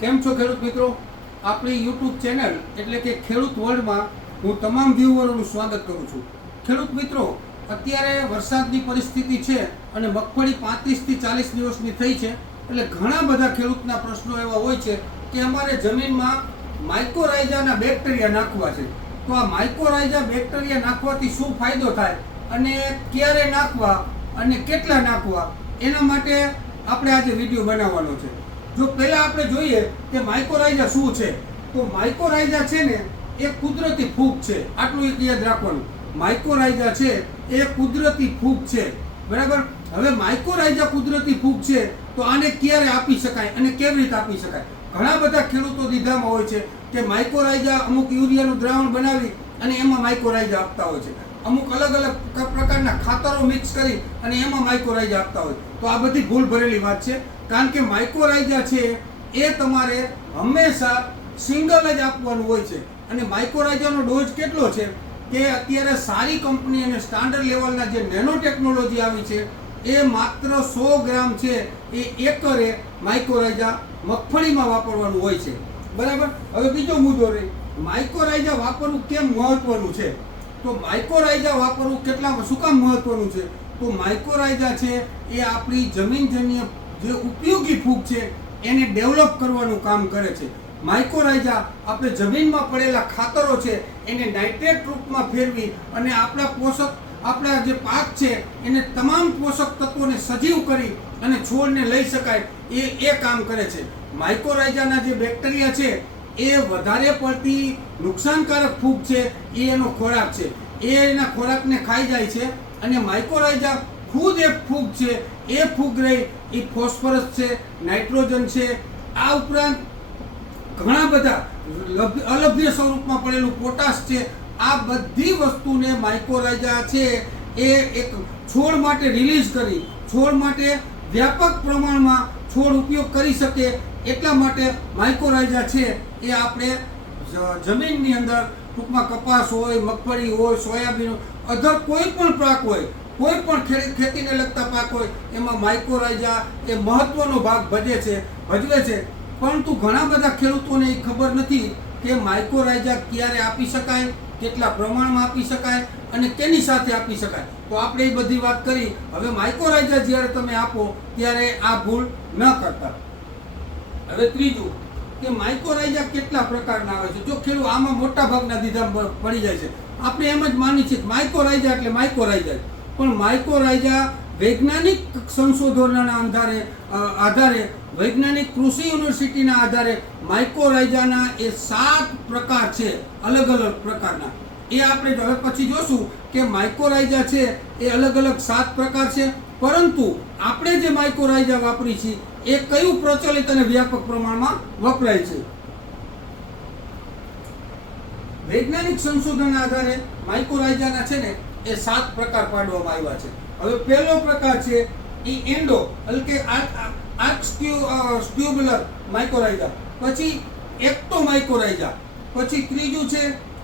કેમ છો ખેડૂત મિત્રો? આપણી યુટ્યુબ ચેનલ એટલે કે ખેડૂત વર્લ્ડમાં હું તમામ વ્યુઅરોનું સ્વાગત કરું છું. ખેડૂત મિત્રો, અત્યારે વરસાદની પરિસ્થિતિ છે અને મગફળી 35થી 40 દિવસની થઈ છે, એટલે ઘણા બધા ખેડૂતના પ્રશ્નો એવા હોય છે કે અમારે જમીનમાં માઇકોરાઇઝાના બેક્ટેરિયા નાખવા છે. તો આ માઇકોરાઇઝા બેક્ટેરિયા નાખવાથી શું ફાયદો થાય અને ક્યારે નાખવા અને કેટલા નાખવા, એના માટે આપણે આજે વિડીયો બનાવવાનો છે. જો પહેલાં આપણે જોઈએ કે માઇકોરાઇઝા શું છે, તો માઇકોરાઇઝા છે ને એ કુદરતી ફૂગ છે. આટલું એક યાદ રાખવાનું, માઇકોરાઇઝા છે એ કુદરતી ફૂગ છે, બરાબર. હવે માઇકોરાઇઝા કુદરતી ફૂગ છે તો આને ક્યારે આપી શકાય અને કેવી રીતે આપી શકાય? ઘણા બધા ખેડૂતો દીધામાં હોય છે કે માઇકોરાઇઝા અમુક યુરિયાનું દ્રાવણ બનાવી અને એમાં માઇકોરાઇઝા આપતા હોય છે. અમુક અલગ અલગ પ્રકારના ખાતરો મિક્સ કરી અને એમાં માઇકોરાઇઝા આપતા હોય. તો આ બધી ભૂલ ભરેલી વાત છે, કારણ કે માઇકોરાઇઝા છે એ તમારે હંમેશા સિંગલ જ આપવાનું હોય છે. અને માઇકોરાઇઝાનો ડોઝ કેટલો છે કે અત્યારે સારી કંપની અને સ્ટાન્ડર્ડ લેવલના જે નેનો ટેકનોલોજી આવી છે એ માત્ર 100 ગ્રામ છે એ એકરે માઇકોરાઇઝા મગફળીમાં વાપરવાનું હોય છે, બરાબર. હવે બીજો મુદ્દો રહે, માઇકોરાઇઝા વાપરવું કેમ મહત્વનું છે? તો માઇકોરાઇઝા વાપરવું શું કામ મહત્વનું છે? તો માઇકોરાઇઝા છે એ આપણી જમીનજન્ય જે ઉપયોગી ફૂગ છે એને ડેવલપ કરવાનું કામ કરે છે. માઇકોરાઇઝા આપણે જમીનમાં પડેલા ખાતરો છે એને નાઇટ્રેટ રૂપમાં ફેરવી અને આપણા જે પાક છે એને તમામ પોષક તત્વોને સજીવ કરી અને છોડને લઈ શકાય એ કામ કરે છે. માઇકોરાઇઝાના જે બેક્ટેરિયા છે એ વધારે પડતી નુકસાનકારક ફૂગ છે, એ એનો ખોરાક છે, એ એના ખોરાકને ખાઈ જાય છે. અને માઇકોરાઇઝા ખુદ એક ફૂગ છે, એ ફૂગ રહી એ ફોસ્ફરસ છે, નાઇટ્રોજન છે, આ ઉપરાંત ઘણા બધા અલભ્ય સ્વરૂપમાં પડેલું પોટાશ છે. આ બધી વસ્તુને માઇકોરાઇઝા છે એ એક છોડ માટે રિલીઝ કરી છોડ માટે વ્યાપક પ્રમાણમાં છોડ ઉપયોગ કરી શકે એટલા માટે માઇકોરાઇઝા છે એ આપણે જમીનની અંદર ટૂંકમાં કપાસ હોય, મગફળી હોય, સોયાબીન હોય, અધર કોઈ પણ પાક હોય, કોઈ પણ ખેતીને લગતા પાક હોય, એમાં માઇકોરાઇઝા એ મહત્વનો ભાગ ભજવે છે. પરંતુ ઘણા બધા ખેડૂતોને એ ખબર નથી કે માઇકોરાઇઝા ક્યારે આપી શકાય, કેટલા પ્રમાણમાં આપી શકાય અને કેની સાથે આપી શકાય. તો આપણે એ બધી વાત કરી. હવે માઇકોરાઇઝા જ્યારે તમે આપો ત્યારે આ ભૂલ ન કરતા. હવે ત્રીજું કે માઇકોરાઇઝા કેટલા પ્રકારના આવે છે. જો ખેડૂત આમાં મોટા ભાગના દીધા પડી જાય છે. આપણે એમ જ માની છીએ કે માઇકોરાઇઝા એટલે માઇકોરાઇઝા, પણ માઇકોરાઇઝા વૈજ્ઞાનિક સંશોધનોના આધારે વૈજ્ઞાનિક કૃષિ યુનિવર્સિટીના આધારે માઇકોરાઇઝાના એ 7 પ્રકાર છે, અલગ અલગ પ્રકારના. એ આપણે હવે પછી જોશું કે માઇકોરાઇઝા છે એ અલગ અલગ 7 પ્રકાર છે. પરંતુ આપણે જે માઇકોરાઇઝા વાપરી છે એ કયું પ્રચલિત અને વ્યાપક પ્રમાણમાં વપરાય છે? વૈજ્ઞાનિક સંશોધનના આધારે માઇકોરાઇઝાના છે ને એ 7 પ્રકાર પાડવામાં આવ્યા છે. હવે પહેલો પ્રકાર છે એ એન્ડો એટલે કે આર્કટ્યુબ્યુલર માઇકોરાઇઝા, પછી એક્ટો માઇકોરાઇઝા, પછી ત્રીજું છે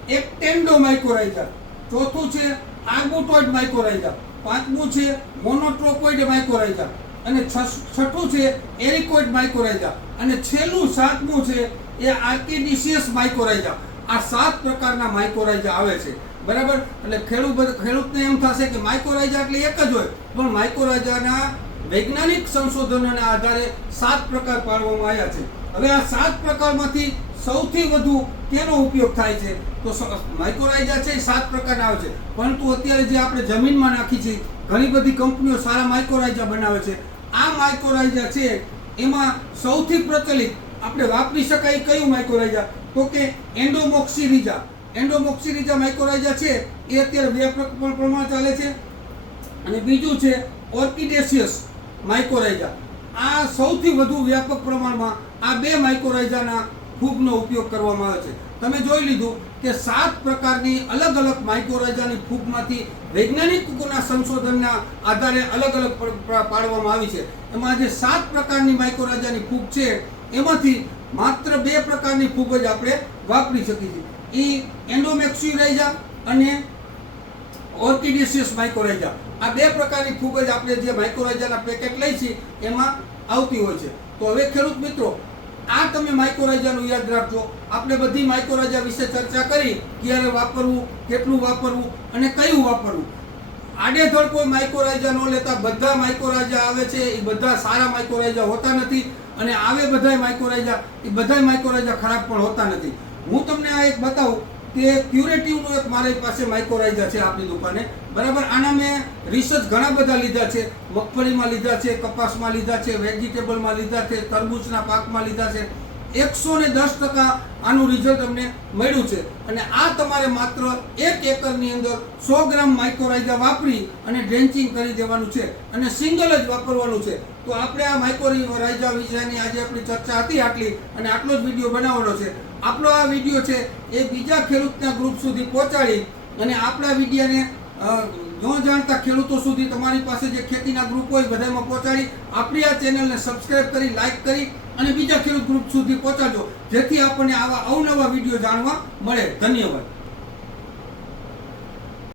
એક્ટેન્ડો માઇકોરાઇઝા, ચોથું છે આર્બુટોઇડ માઇકોરાઇઝા, પાંચમું છે મોનોટ્રોપોઇડ માઇકોરાઇઝા, અને છઠ્ઠું છે એરિકોઇડ માઇકોરાઇઝા, અને છેલ્લું 7મું છે એ આર્કિડિસિયસ માઇકોરાઇઝા. આ 7 પ્રકારના માઇકોરાઇઝા આવે છે, બરાબર. એટલે ખેડૂતને એમ થશે કે માઇકોરાઇઝા એટલે એક જ હોય, પણ માઇકોરાઇઝાના વૈજ્ઞાનિક સંશોધનોના આધારે 7 પ્રકાર પાડવામાં આવ્યા છે. હવે આ 7 પ્રકારમાંથી સૌથી વધુ કેનો ઉપયોગ થાય છે? તો માઇકોરાઇઝા છે 7 પ્રકારના આવે છે, પરંતુ અત્યારે જે આપણે જમીનમાં નાખી છે ઘણી બધી કંપનીઓ સારા માઇકોરાઇઝા બનાવે છે. આ માઇકોરાઇઝા છે એમાં સૌથી પ્રચલિત આપણે વાપરી શકાય કયું માઇકોરાઇઝા? તો કે એન્ડોમોક્સિરીઝા માઇકોરાઇઝા છે એ અત્યારે વ્યાપક પ્રમાણ ચાલે છે. અને બીજું છે ઓર્કિડેસિયસ માઇકોરાઇઝા. આ સૌથી વધુ વ્યાપક પ્રમાણમાં આ 2 માઇકોરાઇઝાના ફૂગનો ઉપયોગ કરવામાં આવે છે. તમે જોઈ લીધું કે 7 પ્રકારની અલગ અલગ માઇકોરાઇઝાની ફૂગમાંથી વૈજ્ઞાનિકોના સંશોધનના આધારે અલગ અલગ પાડવામાં આવી છે. એમાં જે 7 પ્રકારની માઇકોરાઇઝાની ફૂગ છે એમાંથી માત્ર 2 પ્રકારની ફૂગ જ આપણે વાપરી શકીએ છીએ. એ એન્ડોમોક્સિરાઇઝા અને ઓર્કિડેસિયસ માઇકોરાઇઝા. આ 2 પ્રકારની ફૂગ જ આપણે જે માઇકોરાઇઝાના પેકેટ લઈ છીએ એમાં આવતી હોય છે. તો હવે ખેડૂત મિત્રો, આ તમે માઇક્રોરાઇઝાનું યાદ રાખજો. આપણે બધી માઇક્રોરાઇઝા વિશે ચર્ચા કરી, ક્યારે વાપરવું, કેટલું વાપરવું અને કયું વાપરવું. આડેધડ કોઈ માઇક્રોરાઇઝા ન લેતા. બધા માઇક્રોરાઇઝા આવે છે એ બધા સારા માઇક્રોરાઇઝા હોતા નથી, અને આવે બધાય માઇક્રોરાઇઝા એ બધાય માઇક્રોરાઇઝા ખરાબ પણ હોતા નથી. હું તમને આ એક બતાવું કે ક્યુરેટિવનું એક મારી પાસે માઇક્રોરાઇઝા છે આપણી દુકાને, બરાબર. આના મેં રિસર્ચ ઘણા બધા લીધા છે. મગફળીમાં લીધા છે, કપાસમાં લીધા છે, વેજીટેબલમાં લીધા છે, તરબૂચના પાકમાં લીધા છે. 110% આનું રિઝલ્ટ અમને મળ્યું છે. અને આ તમારે માત્ર 1 એકરની અંદર 100 ગ્રામ માઇક્રોરાઇઝા વાપરી અને ડ્રેન્ચિંગ કરી દેવાનું છે, અને સિંગલ જ વાપરવાનું છે. તો આપણે આ માઇક્રોરાઇઝા વિશેની આજે આપણી ચર્ચા હતી આટલી, અને આટલો જ વિડીયો બનાવવાનો છે. આપણો આ વિડીયો છે એ બીજા ખેડૂતના ગ્રુપ સુધી પહોંચાડી અને આપણા વિડીયોને ન જાણતા ખેડૂતો સુધી, તમારી પાસે જે ખેતીના ગ્રુપ હોય બધામાં પહોંચાડી આપણી આ ચેનલને સબસ્ક્રાઇબ કરી, લાઇક કરી અને બીજા ખેડૂત ગ્રુપ સુધી પહોંચાડજો, જેથી આપણને આવા અવનવા વિડીયો જાણવા મળે. ધન્યવાદ.